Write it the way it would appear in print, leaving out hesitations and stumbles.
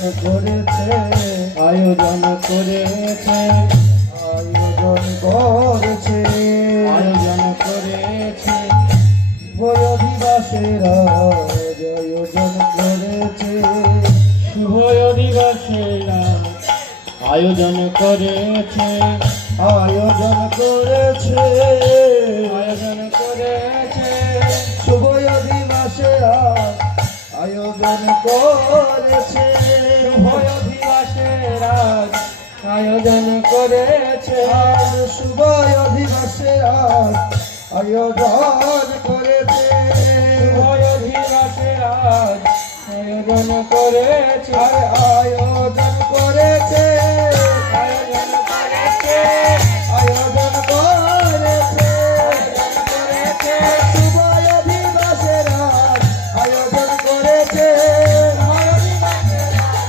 করেছে আয়োজন করেছে আয়োজন করেছে আয়োজন করেছে শুভ অধিবাসের আয়োজন করেছে শুভ অধিবাসের আয়োজন করেছে আয়োজন করেছে আয়োজন করেছে শুভ অধিবাসের আয়োজন করেছে শুভ অধিবাসের আয়োজন করেছে আর শুভ অধিবাসের আয়োজন করেছে শুভ অধিবাসের আয়োজন করেছে আর